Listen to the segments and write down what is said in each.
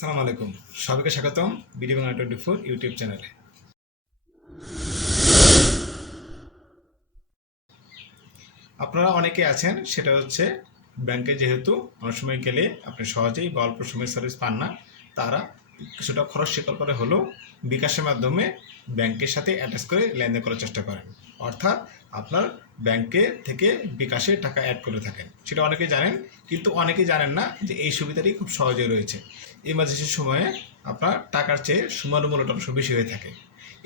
আসসালামু আলাইকুম। সবাইকে স্বাগতম বিডি বাংলা 24 ইউটিউব চ্যানেলে। আপনারা অনেকে আছেন, সেটা হচ্ছে ব্যাংকে যেহেতু অনেক সময় গেলে আপনি সহজেই বা অল্প সময় সার্ভিস পান না, তারা কিছুটা খরচ স্বীকার করে হলেও বিকাশের মাধ্যমে ব্যাংকের সাথে অ্যাটাচ করে লেনদেন করার চেষ্টা করেন। অর্থাৎ আপনার ব্যাংকে থেকে বিকাশে টাকা অ্যাড করে থাকেন। সেটা অনেকে জানেন, কিন্তু অনেকেই জানেন না যে এই সুবিধাটি খুব সহজে রয়েছে। ইমার্জেন্সির সময়ে আপনার টাকার চেয়ে সময়ের মূল্যটা অবশ্য বেশি হয়ে থাকে।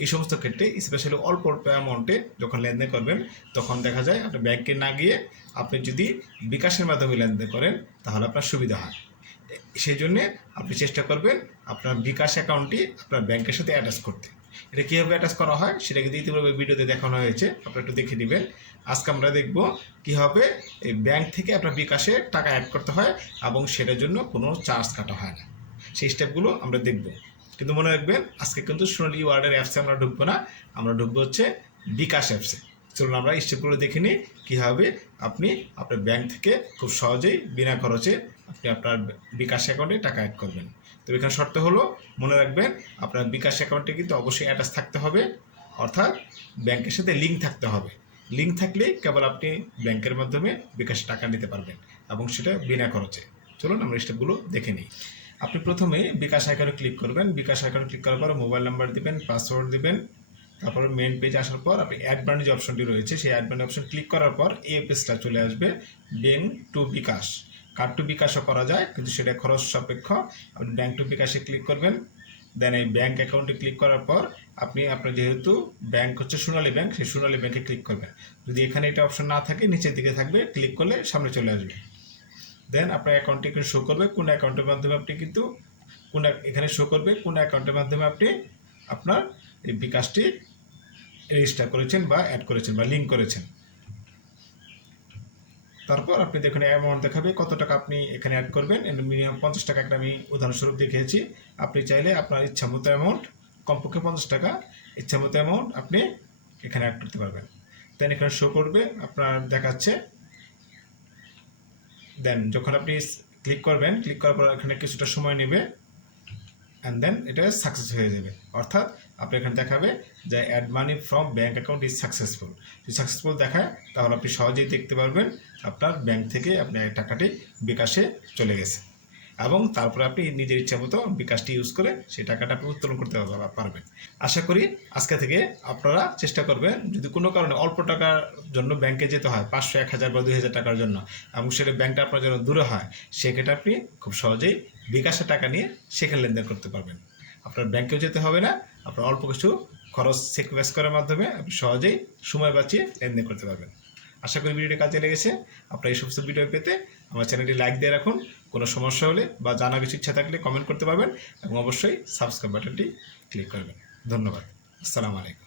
এই সমস্ত ক্ষেত্রে স্পেশালি অল্প অল্প অ্যামাউন্টে যখন লেনদেন করবেন, তখন দেখা যায় আপনি ব্যাংকে না গিয়ে আপনি যদি বিকাশের মাধ্যমে লেনদেন করেন তাহলে আপনার সুবিধা হয়। সেই জন্যে আপনি চেষ্টা করবেন আপনার বিকাশ অ্যাকাউন্টটি আপনার ব্যাংকের সাথে অ্যাটাচ করতে। এটা কীভাবে অ্যাটাচ করা হয় সেটা কিন্তু ইতিপূর্বে ভিডিওতে দেখানো হয়েছে, আপনারা একটু দেখে নেবেন। আজকে আমরা দেখব কীভাবে এই ব্যাংক থেকে আপনার বিকাশে টাকা অ্যাড করতে হয় এবং সেটার জন্য কোনো চার্জ কাটা হয় না। সেই স্টেপগুলো আমরা দেখব। কিন্তু মনে রাখবেন, আজকে কিন্তু সোনালী ওয়ার্ল্ডের অ্যাপসে আমরা ঢুকবো না, আমরা ঢুকবো হচ্ছে বিকাশ অ্যাপসে। চলুন আমরা স্টেপগুলো দেখে নিই কীভাবে আপনি আপনার ব্যাংক থেকে খুব সহজেই বিনা খরচে আপনি আপনার বিকাশ অ্যাকাউন্টে টাকা অ্যাড করবেন। তো এখানে শর্ত হলো, মনে রাখবেন আপনার বিকাশ অ্যাকাউন্টে কিন্তু অবশ্যই অ্যাটাচ থাকতে হবে, অর্থাৎ ব্যাংকের সাথে লিঙ্ক থাকতে হবে। লিঙ্ক থাকলেই কেবল আপনি ব্যাংকের মাধ্যমে বিকাশে টাকা নিতে পারবেন এবং সেটা বিনা খরচে। চলুন আমরা স্টেপগুলো দেখে নিই। আপনি প্রথমে বিকাশ আইকনে ক্লিক করবেন। বিকাশ আইকনে ক্লিক করার পর মোবাইল নাম্বার দিবেন, পাসওয়ার্ড দিবেন। তারপরে মেন পেজে আসার পর আপনি অ্যাড বাটন যে অপশনটি রয়েছে, সেই অ্যাড বাটন অপশন ক্লিক করার পর এই পেজটা চলে আসবে, bank to bKash. Card to বিকাশও করা যায়, কিন্তু সেটা খরচ সাপেক্ষ। আপনি ব্যাংক টু বিকাশে ক্লিক করবেন। দেন এই ব্যাংক অ্যাকাউন্টে ক্লিক করার পর আপনি আপনার যেহেতু ব্যাংক হচ্ছে সোনালী ব্যাংক, সেই সোনালী ব্যাংকে ক্লিক করবেন। যদি এখানে এটা অপশন না থাকে, নিচের দিকে থাকবে, ক্লিক করলে সামনে চলে আসবে। দেন আপনার অ্যাকাউন্টটি এখানে শো করবে কোন অ্যাকাউন্টের মাধ্যমে আপনি কিন্তু এখানে শো করবে কোন অ্যাকাউন্টের মাধ্যমে আপনি আপনার এই বিকাশটি রেজিস্টার করেছেন বা অ্যাড করেছেন বা লিঙ্ক করেছেন। তারপর আপনি দেখুন অ্যামাউন্ট দেখাবে কত টাকা আপনি এখানে অ্যাড করবেন। মিনিমাম 50 টাকা একটা আমি উদাহরণস্বরূপ দেখিয়েছি। আপনি চাইলে আপনার ইচ্ছা মতো অ্যামাউন্ট, কমপক্ষে 50 টাকা ইচ্ছা মতো অ্যামাউন্ট আপনি এখানে অ্যাড করতে পারবেন। দেন এখানে শো করবে আপনার দেখাচ্ছে। দেন যখন আপনি ক্লিক করবেন, ক্লিক করার পর এখানে কিছুটা সময় নেবে, অ্যান্ড দেন এটা সাকসেস হয়ে যাবে। অর্থাৎ আপনি এখানে দেখাবে যে add money from bank account is successful. যদি সাকসেসফুল দেখায় তাহলে আপনি সহজেই দেখতে পারবেন আপনার ব্যাংক থেকে আপনার টাকাটি বিকাশে চলে গেছে, এবং তারপরে আপনি নিজের ইচ্ছা মতো বিকাশটি ইউজ করে সেই টাকাটা আপনি উত্তোলন করতে পারবেন। আশা করি আজকে থেকে আপনারা চেষ্টা করবেন, যদি কোনো কারণে অল্প টাকার জন্য ব্যাংকে যেতে হয়, 500, 1000 বা 2000 টাকার জন্য, এবং সেটা ব্যাংকটা আপনার জন্য দূরে হয়, সেক্ষেত্রে আপনি খুব সহজেই বিকাশে টাকা নিয়ে সেখানে লেনদেন করতে পারবেন। আপনার ব্যাংকেও যেতে হবে না, আপনার অল্প কিছু খরচ স্যাক্রিফাইস করার মাধ্যমে আপনি সহজেই সময় বাঁচিয়ে লেনদেন করতে পারবেন। আশা করি ভিডিওটি কাজে লেগেছে। আপনার এই সমস্ত ভিডিও পেতে আমার চ্যানেলটি লাইক দিয়ে রাখুন। কোনো সমস্যা হলে বা জানার কিছু ইচ্ছা থাকলে কমেন্ট করতে পারবেন, এবং অবশ্যই সাবস্ক্রাইব বাটনটি ক্লিক করবেন। ধন্যবাদ। আসসালামু আলাইকুম।